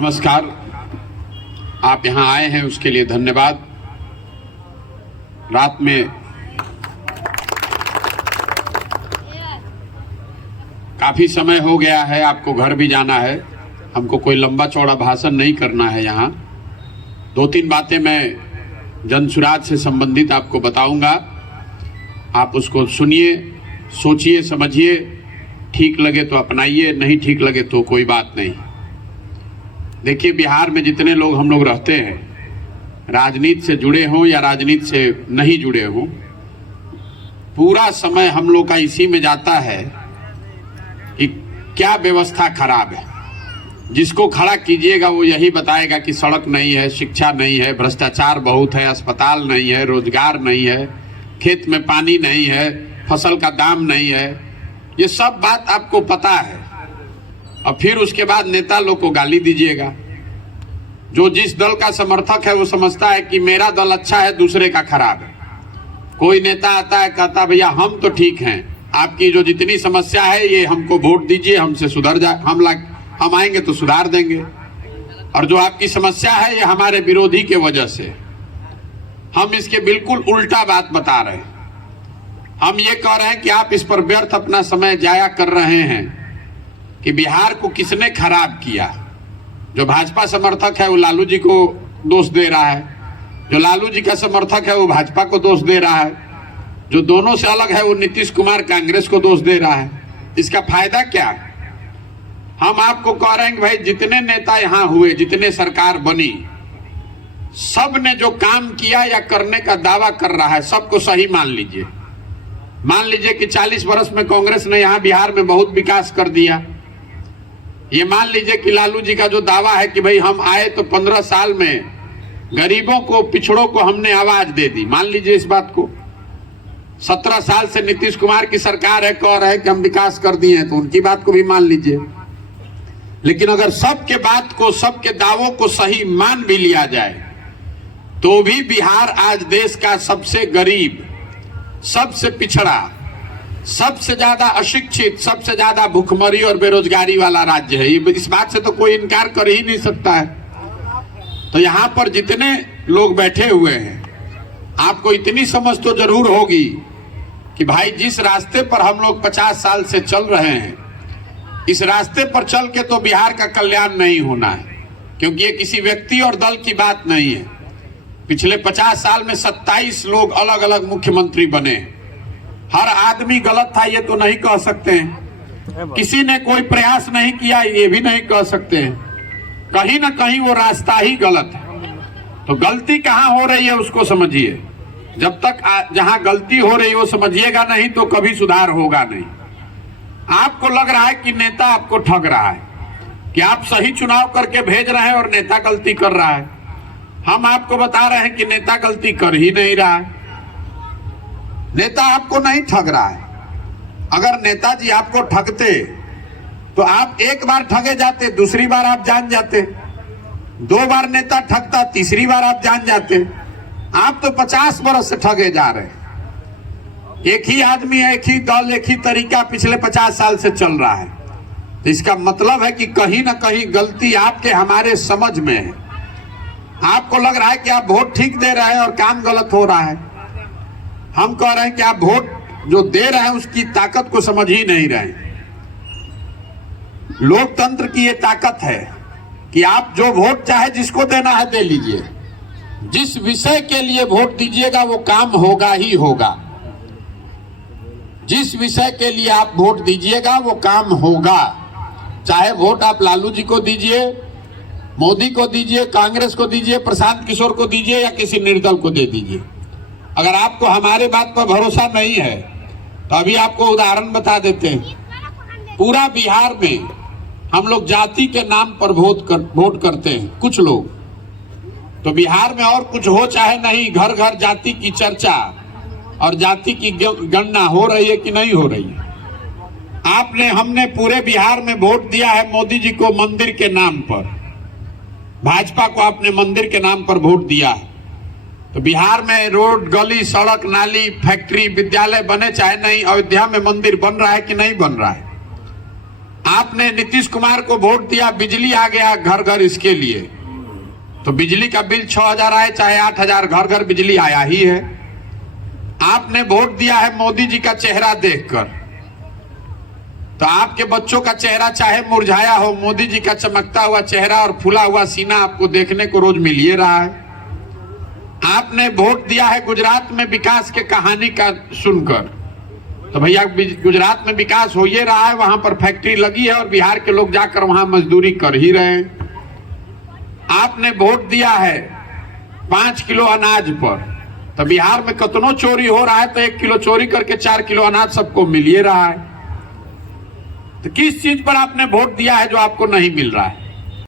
नमस्कार। आप यहाँ आए हैं उसके लिए धन्यवाद। रात में काफी समय हो गया है, आपको घर भी जाना है। हमको कोई लंबा चौड़ा भाषण नहीं करना है। यहाँ दो तीन बातें मैं जनसुराज से संबंधित आपको बताऊंगा। आप उसको सुनिए, सोचिए, समझिए। ठीक लगे तो अपनाइए, नहीं ठीक लगे तो कोई बात नहीं। देखिए, बिहार में जितने लोग हम लोग रहते हैं, राजनीति से जुड़े हों या राजनीति से नहीं जुड़े हों, पूरा समय हम लोग का इसी में जाता है कि क्या व्यवस्था खराब है। जिसको खड़ा कीजिएगा वो यही बताएगा कि सड़क नहीं है, शिक्षा नहीं है, भ्रष्टाचार बहुत है, अस्पताल नहीं है, रोजगार नहीं है, खेत में पानी नहीं है, फसल का दाम नहीं है। ये सब बात आपको पता है। और फिर उसके बाद नेता लोग को गाली दीजिएगा। जो जिस दल का समर्थक है वो समझता है कि मेरा दल अच्छा है, दूसरे का खराब है। कोई नेता आता है, कहता भैया हम तो ठीक हैं, आपकी जो जितनी समस्या है ये हमको वोट दीजिए, हमसे सुधर जाए, हम आएंगे तो सुधार देंगे। और जो आपकी समस्या है ये हमारे विरोधी के वजह से। हम इसके बिल्कुल उल्टा बात बता रहे हैं। हम ये कह रहे हैं कि आप इस पर व्यर्थ अपना समय जाया कर रहे हैं कि बिहार को किसने खराब किया। जो भाजपा समर्थक है वो लालू जी को दोष दे रहा है, जो लालू जी का समर्थक है वो भाजपा को दोष दे रहा है, जो दोनों से अलग है वो नीतीश कुमार कांग्रेस को दोष दे रहा है। इसका फायदा क्या है? हम आपको कह रहे हैं कि भाई जितने नेता यहाँ हुए, जितने सरकार बनी, सब ने जो काम किया या करने का दावा कर रहा है सबको सही मान लीजिए। मान लीजिए कि 40 वर्ष में कांग्रेस ने यहाँ बिहार में बहुत विकास कर दिया। ये मान लीजिए कि लालू जी का जो दावा है कि भाई हम आए तो 15 साल में गरीबों को, पिछड़ों को हमने आवाज दे दी, मान लीजिए इस बात को। 17 साल से नीतीश कुमार की सरकार है, कह रहे हैं कि हम विकास कर दिए हैं, तो उनकी बात को भी मान लीजिए। लेकिन अगर सबके बात को, सबके दावों को सही मान भी लिया जाए तो भी बिहार आज देश का सबसे गरीब, सबसे पिछड़ा, सबसे ज्यादा अशिक्षित, सबसे ज्यादा भूखमरी और बेरोजगारी वाला राज्य है। इस बात से तो कोई इनकार कर ही नहीं सकता है। तो यहाँ पर जितने लोग बैठे हुए हैं, आपको इतनी समझ तो जरूर होगी कि भाई जिस रास्ते पर हम लोग 50 साल से चल रहे हैं, इस रास्ते पर चल के तो बिहार का कल्याण नहीं होना है। क्योंकि ये किसी व्यक्ति और दल की बात नहीं है। पिछले 50 साल में 27 लोग अलग अलग मुख्यमंत्री बने। हर आदमी गलत था ये तो नहीं कह सकते हैं, किसी ने कोई प्रयास नहीं किया ये भी नहीं कह सकते हैं। कहीं ना कहीं वो रास्ता ही गलत है। तो गलती कहाँ हो रही है उसको समझिए। जब तक जहाँ गलती हो रही है वो समझिएगा नहीं तो कभी सुधार होगा नहीं। आपको लग रहा है कि नेता आपको ठग रहा है, कि आप सही चुनाव करके भेज रहे हैं और नेता गलती कर रहा है। हम आपको बता रहे हैं कि नेता गलती कर ही नहीं रहा है। नेता आपको नहीं ठग रहा है। अगर नेताजी आपको ठगते तो आप एक बार ठगे जाते, दूसरी बार आप जान जाते। 2 बार नेता ठगता, तीसरी बार आप जान जाते। आप तो 50 वर्ष से ठगे जा रहे हैं। एक ही आदमी, एक ही दल, एक ही तरीका पिछले 50 साल से चल रहा है। तो इसका मतलब है कि कहीं ना कहीं गलती आपके, हमारे समझ में है। आपको लग रहा है कि आप वोट ठीक दे रहे हैं और काम गलत हो रहा है। हम कह रहे हैं कि आप वोट जो दे रहे हैं उसकी ताकत को समझ ही नहीं रहे। लोकतंत्र की ये ताकत है कि आप जो वोट चाहे जिसको देना है दे लीजिए। जिस विषय के लिए वोट दीजिएगा वो काम होगा ही होगा। जिस विषय के लिए आप वोट दीजिएगा वो काम होगा। चाहे वोट आप लालू जी को दीजिए, मोदी को दीजिए, कांग्रेस को दीजिए, प्रशांत किशोर को दीजिए या किसी निर्दल को दे दीजिए। अगर आपको हमारे बात पर भरोसा नहीं है तो अभी आपको उदाहरण बता देते हैं। पूरा बिहार में हम लोग जाति के नाम पर वोट करते हैं कुछ लोग। तो बिहार में और कुछ हो चाहे नहीं, घर घर जाति की चर्चा और जाति की गणना हो रही है कि नहीं हो रही है। हमने पूरे बिहार में वोट दिया है मोदी जी को मंदिर के नाम पर। भाजपा को आपने मंदिर के नाम पर वोट दिया है। तो बिहार में रोड, गली, सड़क, नाली, फैक्ट्री, विद्यालय बने चाहे नहीं, अयोध्या में मंदिर बन रहा है कि नहीं बन रहा है? आपने नीतीश कुमार को वोट दिया, बिजली आ गया घर घर इसके लिए, तो बिजली का बिल 6,000 आए चाहे 8,000, घर घर बिजली आया ही है। आपने वोट दिया है मोदी जी का चेहरा देखकर, तो आपके बच्चों का चेहरा चाहे मुरझाया हो, मोदी जी का चमकता हुआ चेहरा और फूला हुआ सीना आपको देखने को रोज मिल ही रहा है। आपने वोट दिया है गुजरात में विकास के कहानी का सुनकर, तो भैया गुजरात में विकास हो ही रहा है, वहां पर फैक्ट्री लगी है और बिहार के लोग जाकर वहां मजदूरी कर ही रहे हैं। आपने वोट दिया है 5 किलो अनाज पर, तो बिहार में कतनो चोरी हो रहा है तो 1 किलो चोरी करके 4 किलो अनाज सबको मिल ही रहा है। तो किस चीज पर आपने वोट दिया है जो आपको नहीं मिल रहा है?